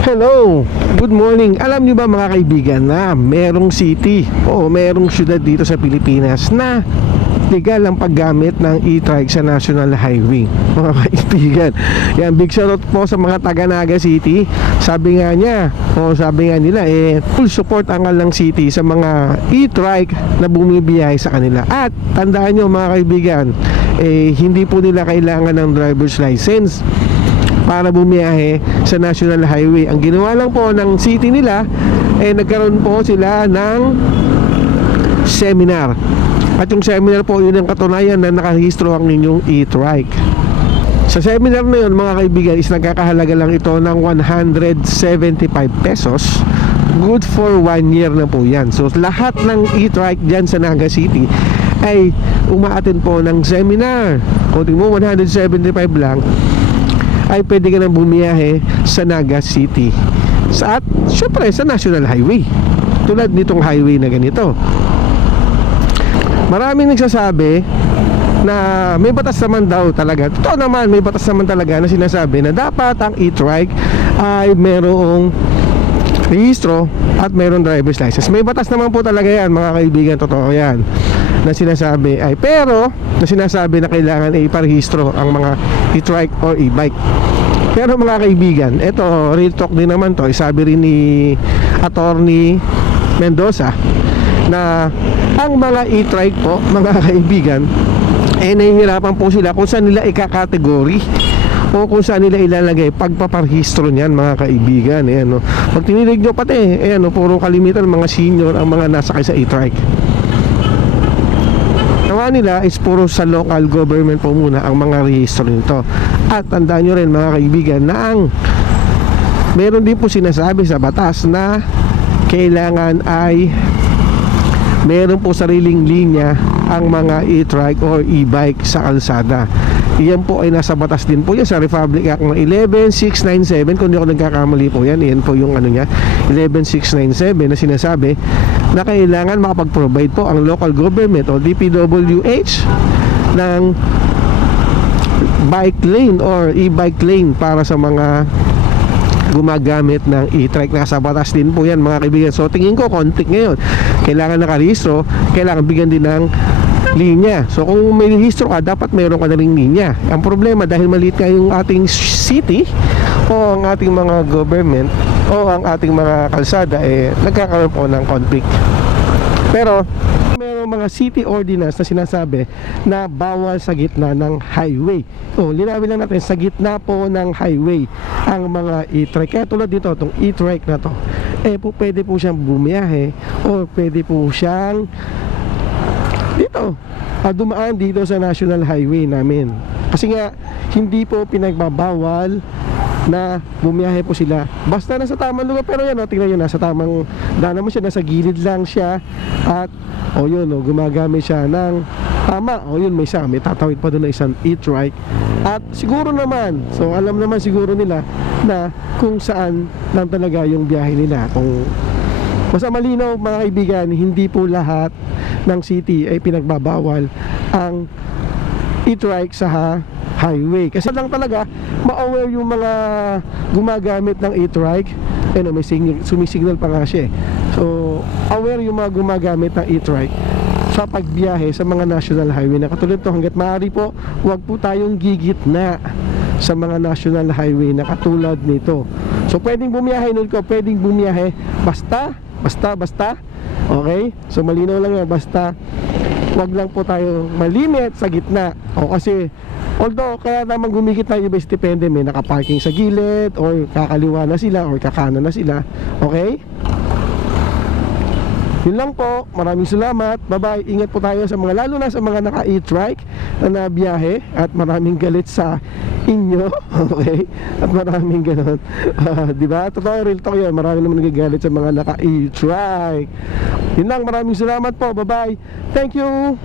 Hello, good morning. Alam niyo ba mga kaibigan na merong city o merong syudad dito sa Pilipinas na legal ang paggamit ng e-trike sa National Highway. Mga kaibigan, yan big shoutout po sa mga taga Naga City. Sabi nga niya, o sabi nga nila, eh, full support ang Alang City sa mga e-trike na bumibiyahe sa kanila. At tandaan niyo mga kaibigan, eh, hindi po nila kailangan ng driver's license para bumiyahe sa National Highway. Ang ginawa lang po ng city nila, eh nagkaroon po sila ng seminar. At yung seminar po, yun ang katunayan na nakarehistro ang inyong e-trike. Sa seminar na yun, mga kaibigan, is nagkakahalaga lang ito ng 175 pesos. Good for one year na po yan. So, lahat ng e-trike dyan sa Naga City ay umaatin po ng seminar. Kung tingin mo, 175 lang, ay pwede ka nang bumiyahe sa Naga City. Sa at syempre sa National Highway. Tulad nitong highway na ganito. Maraming nagsasabi na may batas naman daw talaga. Totoo naman, may batas naman talaga na sinasabi na dapat ang e-trike ay merong rehistro at mayroong driver's license. May batas naman po talaga yan, mga kaibigan, totoo yan na sinasabi ay pero na sinasabi na kailangan iparehistro ang mga e-trike or e-bike. Pero mga kaibigan, ito real talk din naman to. Sabi rin ni Attorney Mendoza na ang mga e-trike po, mga kaibigan, eh nahihirapan po sila kung saan nila ikakategory o kung saan nila ilalagay pagpaparehistro niyan mga kaibigan ayan, no. pag tinilig nyo pati ayan, no, puro kalimitan mga senior ang mga nasakay sa e-trike Nawa nila is puro sa local government po muna ang mga rehistro nito. At tandaan nyo rin mga kaibigan na ang meron din po sinasabi sa batas na kailangan ay meron po sariling linya ang mga e-trike or e-bike sa kalsada. Iyan po ay nasa batas din po yan sa Republic Act ng 11697 kung di ako nagkakamali po yan iyan po yung ano niya 11697 na sinasabi na kailangan makapag-provide po ang local government o DPWH ng bike lane or e-bike lane para sa mga gumagamit ng e-trike. Nasa batas din po yan mga kaibigan. So tingin ko kontik ngayon. Kailangan nakarehistro kailangan bigyan din ng linya so kung may rehistro ka dapat mayroon ka na ring linya ang problema dahil maliit nga yung ating city o ang ating mga government o ang ating mga kalsada eh nagkakaroon po ng conflict pero merong mga city ordinance na sinasabi na bawal sa gitna ng highway. O, linawin lang natin, sa gitna po ng highway ang mga e-trike. Kaya tulad dito, itong e-trike na to, eh po pwede po siyang bumiyahe o pwede po siyang dito, ah, dumaan dito sa national highway namin. Kasi nga, hindi po pinagbabawal na bumiyahe po sila. Basta nasa tamang lugar. Pero yan o tingnan nyo nasa tamang daanan mo siya. Nasa gilid lang siya. At o yun o gumagamit siya ng tama. O yun may isa. May tatawid pa doon na isang e-trike. At siguro naman so alam naman siguro nila na kung saan lang talaga yung biyahe nila. Kung Basta malinaw mga kaibigan, hindi po lahat ng city ay pinagbabawal ang e-trike sa ha- highway. Kasi lang talaga, ma-aware yung mga gumagamit ng e-trike. Ano, may signal, sumisignal pa nga siya eh. So, aware yung mga gumagamit ng e-trike sa pagbiyahe sa mga national highway na katulad to hanggat maaari po huwag po tayong gigitna sa mga national highway na katulad nito so pwedeng bumiyahe nun ko pwedeng bumiyahe basta basta basta. Okay? So malinaw lang yan. Basta wag lang po tayo malimit sa gitna. O kasi although kaya naman gumigit tayo iba is depende may nakaparking sa gilid or kakaliwa na sila or kakanan na sila. Okay yun lang po. Maraming salamat. Bye-bye. Ingat po tayo sa mga lalo na sa mga naka e-trike na nabiyahe at maraming galit sa inyo. Okay? At maraming ganun. Ah, di ba? Totoo real talk yan. Maraming naman nagagalit sa mga naka e-trike. Yun lang. Maraming salamat po. Bye-bye. Thank you.